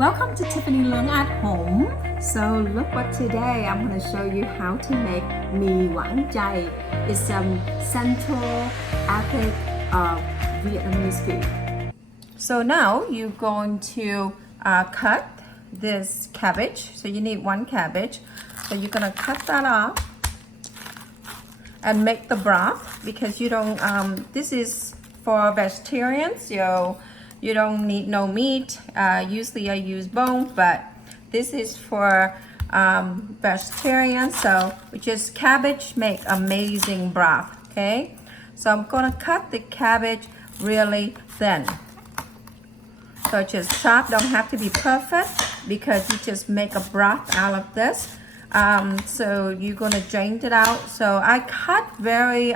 Welcome to Tiffany Learn at Home. So look what today I'm going to show you how to make Mi Quảng Chay. It's Central Asian Vietnamese food. So now you're going to cut this cabbage. So you need one cabbage. So you're going to cut that off and make the broth because you don't. This is for vegetarians. So you don't need no meat. Usually I use bone, but this is for vegetarian. So just cabbage make amazing broth. Okay, so I'm gonna cut the cabbage really thin. So just chop, don't have to be perfect because you just make a broth out of this. So you're gonna drain it out. So I cut very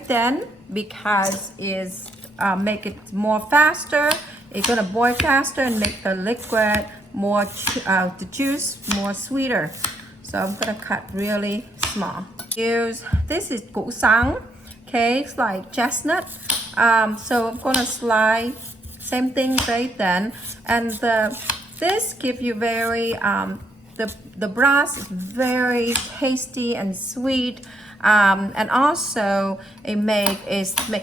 thin because it's make it more faster. It's gonna boil faster and make the liquid more, the juice more sweeter. So I'm gonna cut really small. This is củ sắn, okay, it's like chestnut. So I'm gonna slice, same thing, very thin. And this gives you very, the broth is very tasty and sweet. And also it make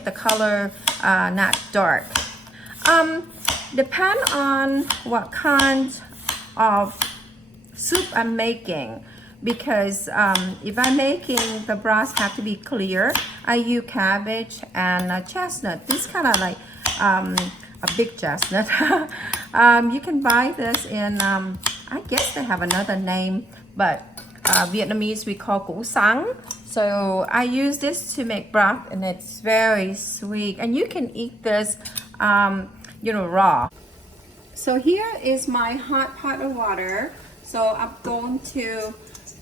the color not dark. Depend on what kind of soup I'm making, because if I'm making the broth have to be clear, I use cabbage and chestnut. This kind of like a big chestnut. You can buy this in I guess they have another name, but Vietnamese we call củ sắn. So I use this to make broth and it's very sweet, and you can eat this raw. So here is my hot pot of water. So I'm going to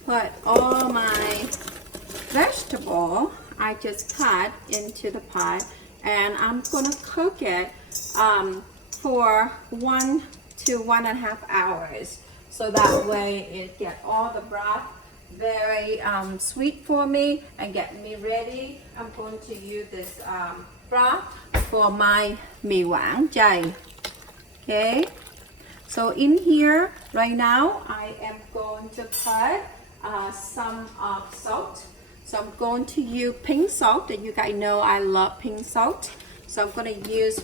put all my vegetable I just cut into the pot, and I'm gonna cook it for 1 to 1.5 hours. So that way it get all the broth very sweet for me and get me ready. I'm going to use this broth for my Mi Quảng Chay. Okay, so in here right now I am going to put some salt. So I'm going to use pink salt, and you guys know I love pink salt. So I'm going to use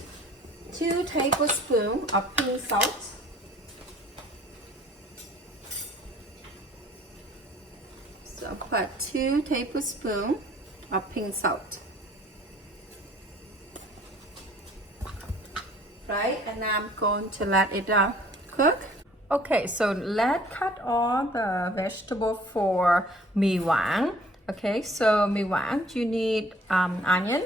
2 tablespoons of pink salt. So put 2 tablespoons of pink salt. Right, and now I'm going to let it cook. Okay, so let's cut all the vegetable for Mi Quảng. Okay, so Mi Quảng, you need onion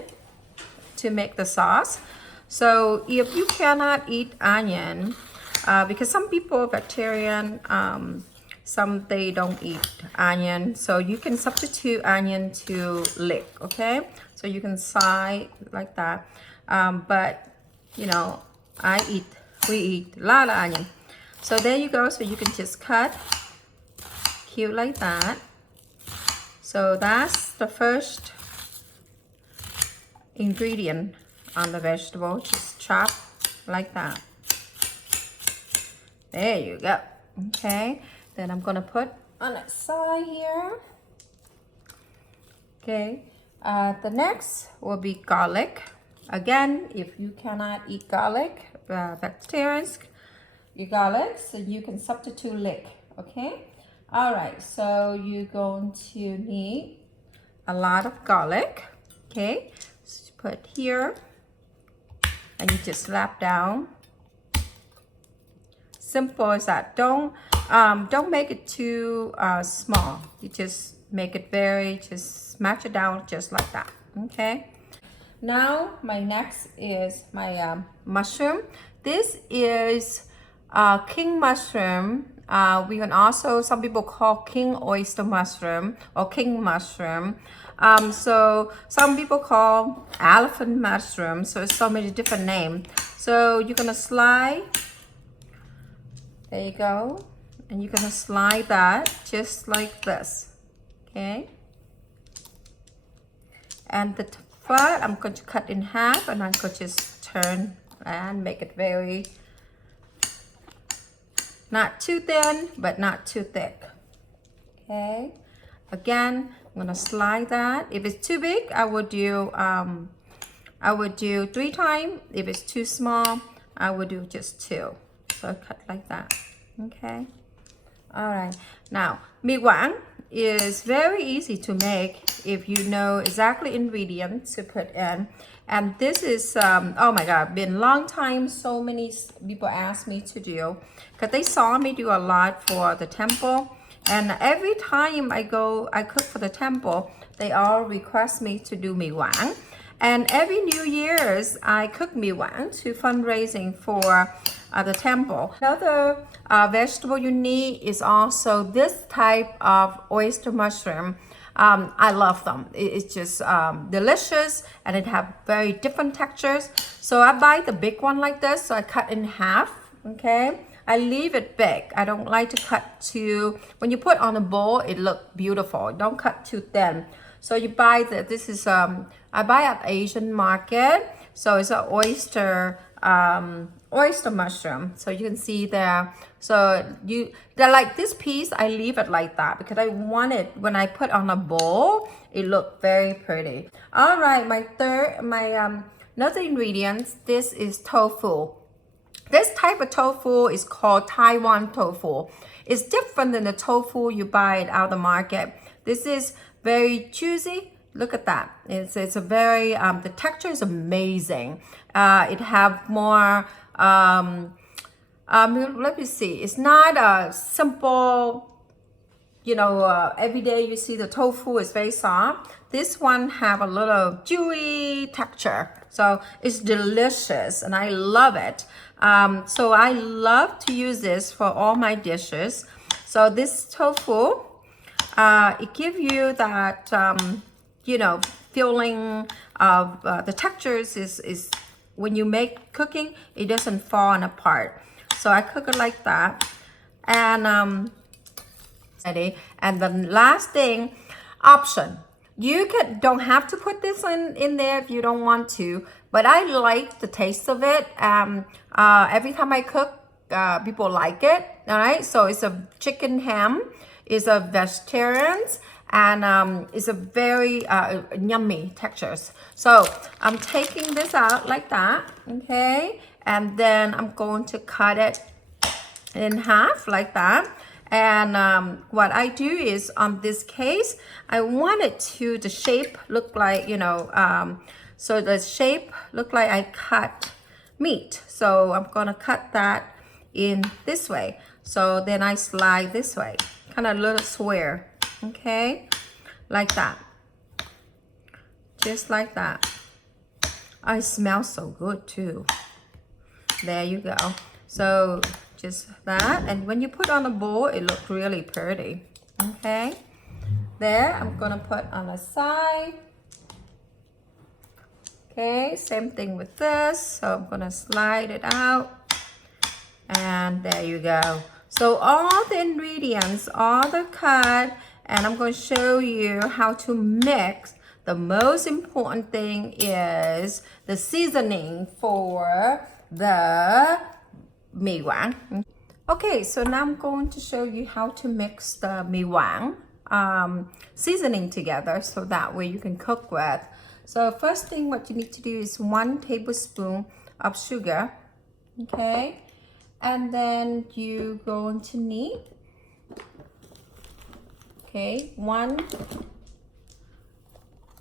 to make the sauce. So if you cannot eat onion, because some people are vegetarian, some they don't eat onion, so you can substitute onion to leek. Okay, so you can slice like that, but you know we eat a lot of onion. So there you go. So you can just cut cute like that. So that's the first ingredient on the vegetable. Just chop like that. There you go. Okay, then I'm gonna put on the side here. Okay, the next will be garlic. Again, if you cannot eat garlic, vegetarians eat garlic, so you can substitute leek. Okay, all right, so you're going to need a lot of garlic. Okay, so put here and you just slap down. Simple as that. Don't make it too small. You just make it just smash it down just like that. Okay, now my next is my mushroom. This is king mushroom. We can also, some people call king oyster mushroom or king mushroom. So some people call elephant mushroom. So it's so many different names. So you're gonna slide. There you go, and you're gonna slide that just like this. Okay, and the part I'm going to cut in half, and I'm going to just turn and make it very Not too thin, but not too thick. Okay. Again, I'm gonna slide that. If it's too big, I would do 3 times. If it's too small, I would do just 2. So cut like that. Okay. All right. Now, Mi Quang is very easy to make if you know exactly ingredients to put in. And this is, oh my God, been a long time. So many people ask me to do, because they saw me do a lot for the temple. And every time I cook for the temple, they all request me to do Mi Quang. And every New Year's, I cook Mi Quang to fundraising for the temple. Another vegetable you need is also this type of oyster mushroom. I love them. It's just delicious, and it have very different textures. So I buy the big one like this, so I cut in half, okay? I leave it big. I don't like to cut too, when you put on a bowl, it look beautiful. Don't cut too thin. So you buy this is, I buy at Asian market. So it's an oyster mushroom. So you can see there. So they're like this piece, I leave it like that because I want it, when I put on a bowl, it look very pretty. All right, another ingredients, this is tofu. This type of tofu is called Taiwan tofu. It's different than the tofu you buy it out of the market. This is very juicy. Look at that. It's a very, the texture is amazing. It have more, let me see. It's not a simple, every day you see the tofu is very soft. This one have a little chewy texture. So it's delicious and I love it. So I love to use this for all my dishes. So this tofu, it gives you that, feeling of the textures is when you make cooking, it doesn't fall apart. So I cook it like that. And the last thing, option. You don't have to put this in there if you don't want to, but I like the taste of it. Every time I cook, people like it. All right, so it's a chicken ham. It's a vegetarian, and it's a very yummy textures. So I'm taking this out like that, okay? And then I'm going to cut it in half like that. And what I do is, on this case, I want it to, the shape look like, so the shape look like I cut meat. So I'm gonna cut that in this way. So then I slide this way, kind of a little square, okay? Like that, just like that. I smell so good too. There you go. So just that, and when you put on a bowl, it looks really pretty. Okay, there, I'm gonna put on the side. Okay, same thing with this. So I'm gonna slide it out, and there you go. So all the ingredients, all the cut, and I'm going to show you how to mix. The most important thing is the seasoning for the Mi Quang. Okay, so now I'm going to show you how to mix the Mi Quang seasoning together, so that way you can cook with. So first thing what you need to do is 1 tablespoon of sugar, okay? And then you're going to need, okay, 1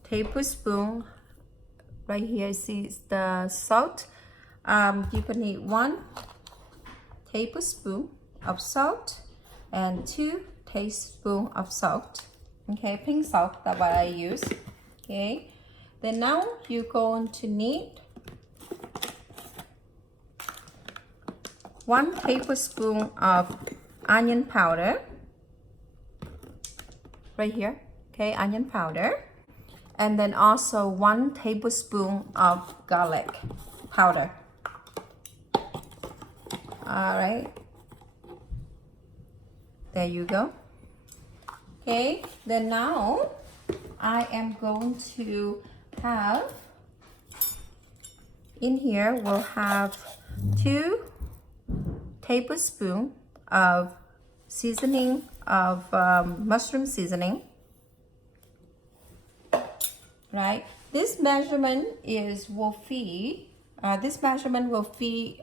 tablespoon, right here see the salt. You can need 1 tablespoon of salt and 2 tablespoons of salt. Okay, pink salt, that's what I use. Okay, then now you're going to need 1 tablespoon of onion powder, right here. Okay, onion powder, and then also 1 tablespoon of garlic powder. All right, there you go. Okay, then now I am going to have, in here we'll have 2 tablespoons of seasoning of mushroom seasoning. Right? This measurement will feed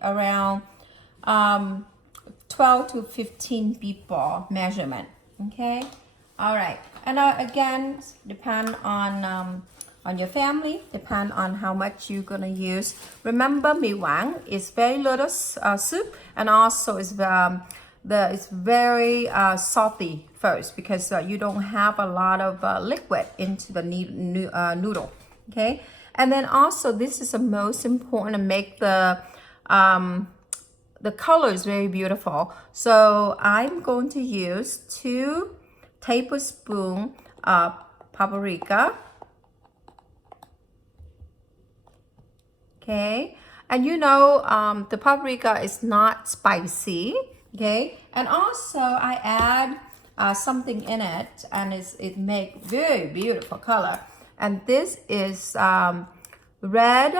around 12 to 15 people measurement. Okay, all right. And again, depend on your family, depend on how much you're gonna use. Remember, Mi Quang is very little soup, and also it's very salty first, because you don't have a lot of liquid into the noodle. Okay, and then also this is the most important to make the colors very beautiful. So I'm going to use 2 tablespoons of paprika. Okay, and the paprika is not spicy. Okay, and also I add something in it, and it make very beautiful color. And this is red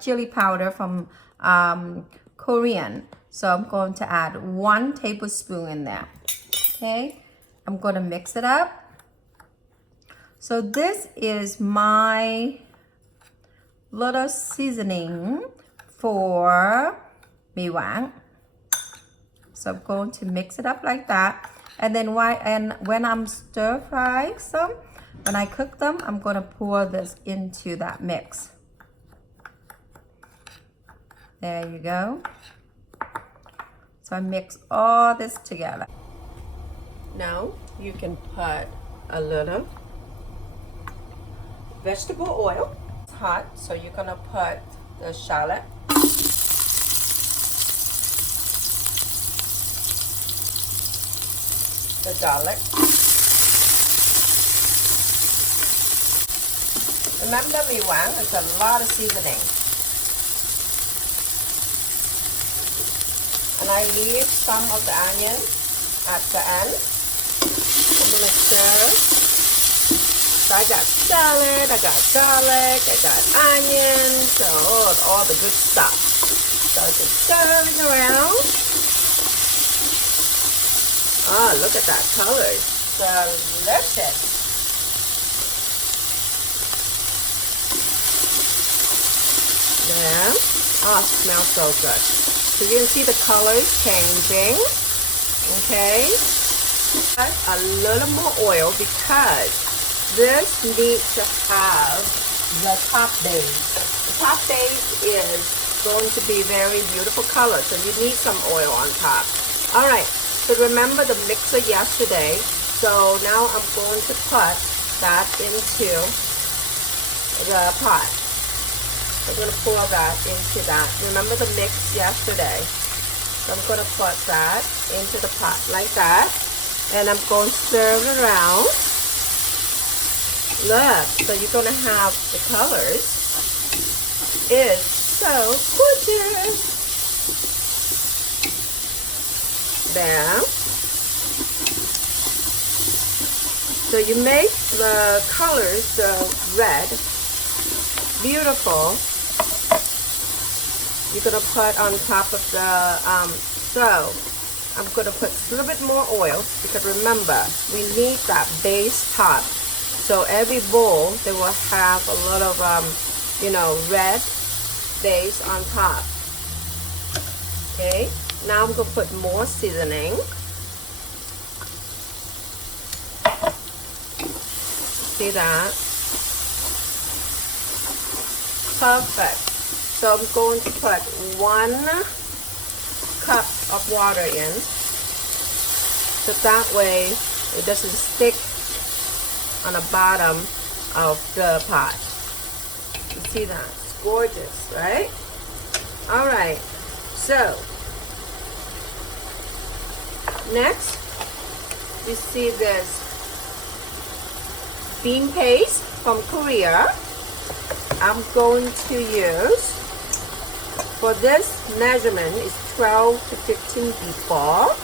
chili powder from Korean. So I'm going to add 1 tablespoon in there. Okay, I'm going to mix it up. So this is my little seasoning for Mi Quang. So I'm going to mix it up like that. And then when I'm stir frying when I cook them, I'm going to pour this into that mix. There you go. So I mix all this together. Now you can put a little vegetable oil. It's hot, so you're going to put the shallot. The garlic. Remember, Mi Quang is a lot of seasoning. And I leave some of the onion at the end. I'm gonna stir. So I got shallot, I got garlic, I got onion, so all the good stuff. So just stirring around. Oh, look at that color. It's delicious. There. Oh, it smells so good. So you can see the colors changing. Okay. A little more oil, because this needs to have the top base. The top base is going to be very beautiful color, so you need some oil on top. All right. So remember the mixer yesterday. So now I'm going to put that into the pot. I'm going to pour that into that. Remember the mix yesterday. So I'm going to put that into the pot like that. And I'm going to stir it around. Look, so you're going to have the colors. It's so gorgeous. There. So you make the colors, the red, beautiful. You're gonna put on top of the so I'm gonna put a little bit more oil, because remember we need that base top. So every bowl they will have a little red base on top. Okay. Now I'm going to put more seasoning. See that? Perfect. So I'm going to put 1 cup of water in. So that way it doesn't stick on the bottom of the pot. You see that? It's gorgeous, right? All right. So next, you see this bean paste from Korea. I'm going to use, for this measurement, is 12 to 15 people.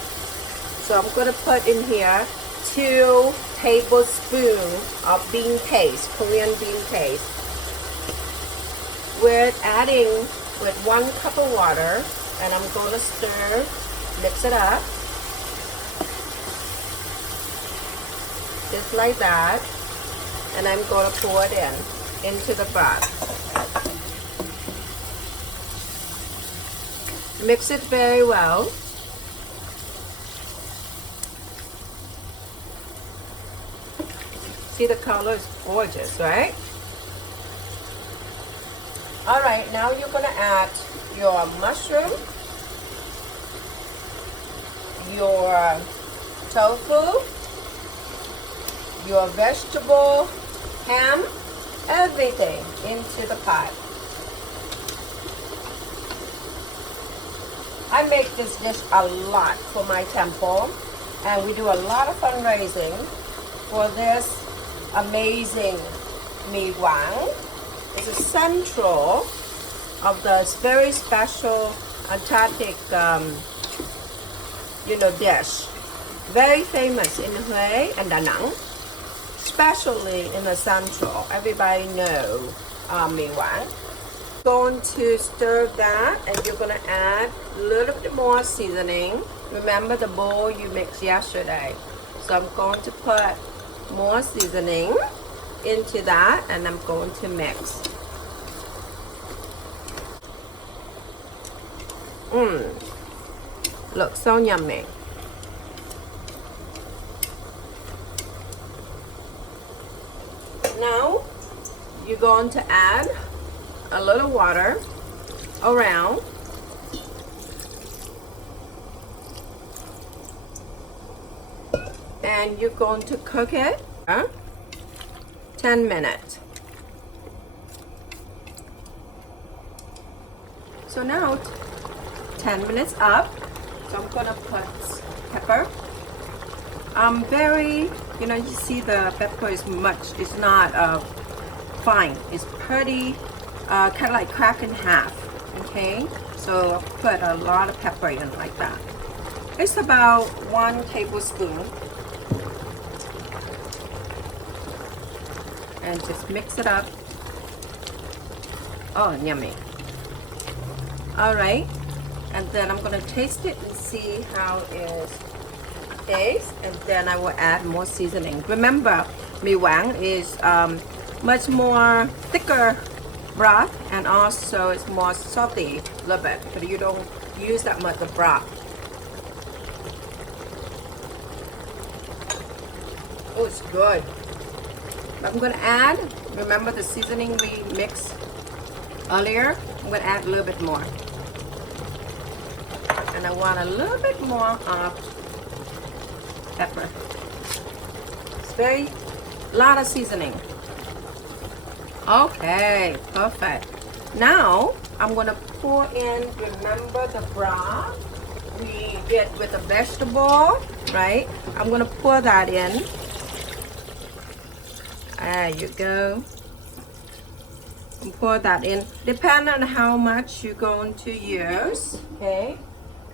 So I'm going to put in here 2 tablespoons of bean paste, Korean bean paste. We're adding with 1 cup of water, and I'm going to stir Mix it up. Just like that. And I'm going to pour it into the broth. Mix it very well. See, the color is gorgeous, right? All right, now you're going to add your mushroom, your tofu, your vegetable, ham, everything into the pot. I make this dish a lot for my temple, and we do a lot of fundraising for this amazing Mi Quang. It's a central of the very special Antarctic, dish. Very famous in Hue and Da Nang, especially in the central. Everybody know Mi Quang. Going to stir that, and you're going to add a little bit more seasoning. Remember the bowl you mixed yesterday. So I'm going to put more seasoning into that, and I'm going to mix. Looks so yummy. Now you're going to add a little water around. And you're going to cook it 10 minutes. So now 10 minutes up. So I'm gonna put pepper. You see the pepper is it's not fine. It's pretty, kind of like cracked in half, okay? So put a lot of pepper in like that. It's about 1 tablespoon. And just mix it up. Oh, yummy. All right, and then I'm gonna taste it and see how it tastes, and then I will add more seasoning. Remember, Mi Quang is much more thicker broth, and also it's more salty a little bit, but you don't use that much of broth. Oh, it's good. I'm going to add, remember the seasoning we mixed earlier? I'm going to add a little bit more. And I want a little bit more of pepper. It's a lot of seasoning. Okay, perfect. Now, I'm going to pour in, remember the broth we did with the vegetable, right? I'm going to pour that in. There you go. And pour that in. Depend on how much you're going to use. Okay.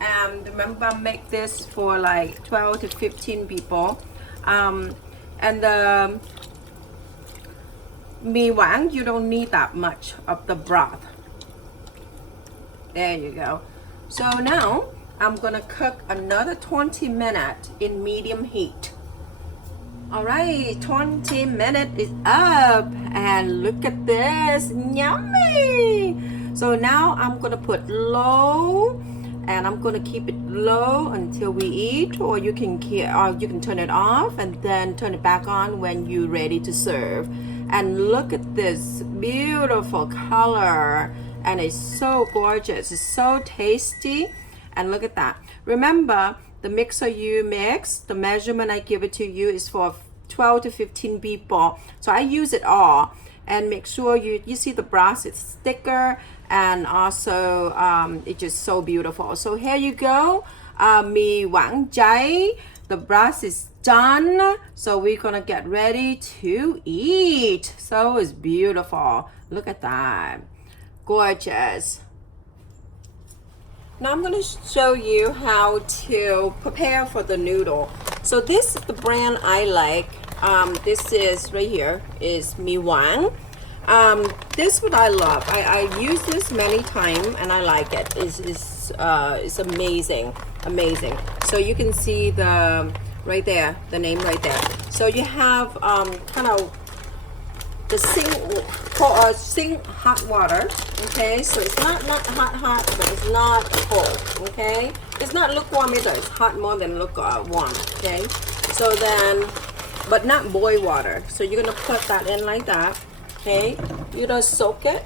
And remember, make this for like 12 to 15 people. And the Mi Quang, you don't need that much of the broth. There you go. So now I'm gonna cook another 20 minutes in medium heat. All right, 20 minutes is up, and look at this, yummy. So now I'm gonna put low, and I'm gonna keep it low until we eat, or you can turn it off and then turn it back on when you're ready to serve. And look at this beautiful color, and it's so gorgeous. It's so tasty, and look at that. Remember, the mixer you mix, the measurement I give it to you is for 12 to 15 people. So I use it all, and make sure you see the broth is thicker, and also it's just so beautiful. So here you go, Mi Quang Chay. The broth is done, so we're gonna get ready to eat. So it's beautiful. Look at that, gorgeous. Now I'm going to show you how to prepare for the noodle. So this is the brand I like. This is right here is Mi Quang. This is what I love. I use this many times, and I like it. It's amazing. amazing. So you can see the right there, the name right there. So you have kind of the sink hot water. Okay, so it's not hot, but it's not cold. Okay, it's not lukewarm either. It's hot more than lukewarm. Okay, so then, but not boil water. So you're gonna put that in like that. Okay, you're gonna soak it.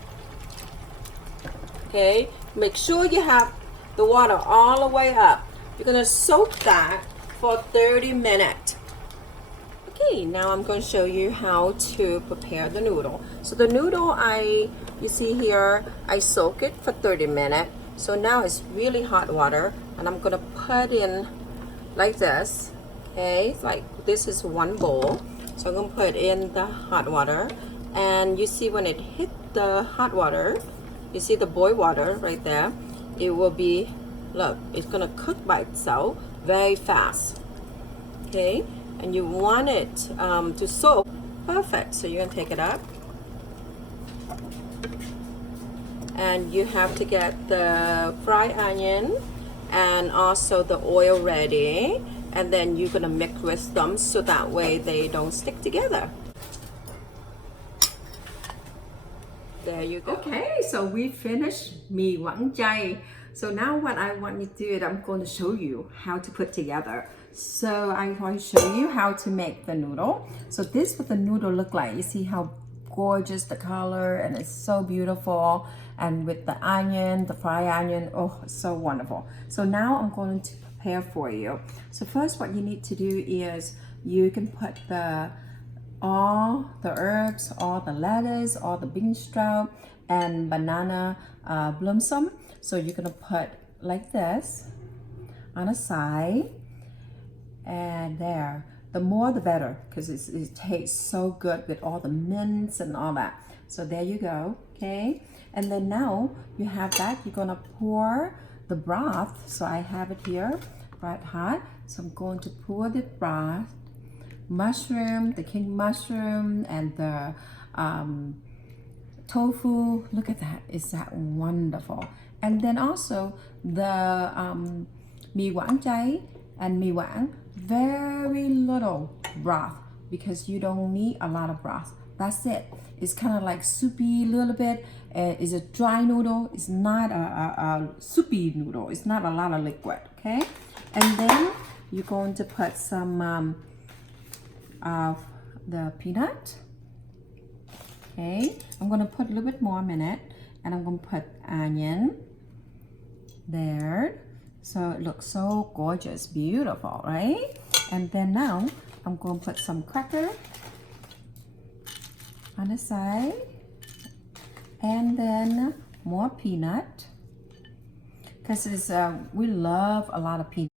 Okay, make sure you have the water all the way up. You're gonna soak that for 30 minutes. Okay, now I'm going to show you how to prepare the noodle. So the noodle, you see here, I soak it for 30 minutes. So now it's really hot water, and I'm going to put in like this. Okay, it's like this is one bowl. So I'm going to put in the hot water, and you see when it hit the hot water, you see the boil water right there. It will be, look, it's going to cook by itself very fast. Okay, and you want it to soak perfect. So you're gonna take it up, and you have to get the fried onion and also the oil ready, and then you're gonna mix with them so that way they don't stick together. There you go. Okay, so we finished Mi Quảng Chay. So now what I want you to do is I'm going to show you how to put together. So I'm going to show you how to make the noodle. So this is what the noodle look like. You see how gorgeous the color, and it's so beautiful. And with the onion, the fried onion, oh, it's so wonderful. So now I'm going to prepare for you. So first what you need to do is you can put all the herbs, all the lettuce, all the bean sprout, and banana blossom. So you're gonna put like this on a side, and there. The more the better, because it tastes so good with all the mints and all that. So there you go, okay? And then now you have that, you're gonna pour the broth. So I have it here, right hot. So I'm going to pour the broth, mushroom, the king mushroom, and the tofu. Look at that, is that wonderful? And then also the Mi Quảng Chay and Mi Quảng, very little broth, because you don't need a lot of broth. That's it. It's kind of like soupy a little bit. It's a dry noodle. It's not a soupy noodle. It's not a lot of liquid, okay? And then you're going to put some of the peanut. Okay, I'm gonna put a little bit more in it, and I'm gonna put onion there. So it looks so gorgeous, beautiful, right? And then now I'm going to put some cracker on the side, and then more peanut, because we love a lot of peanut.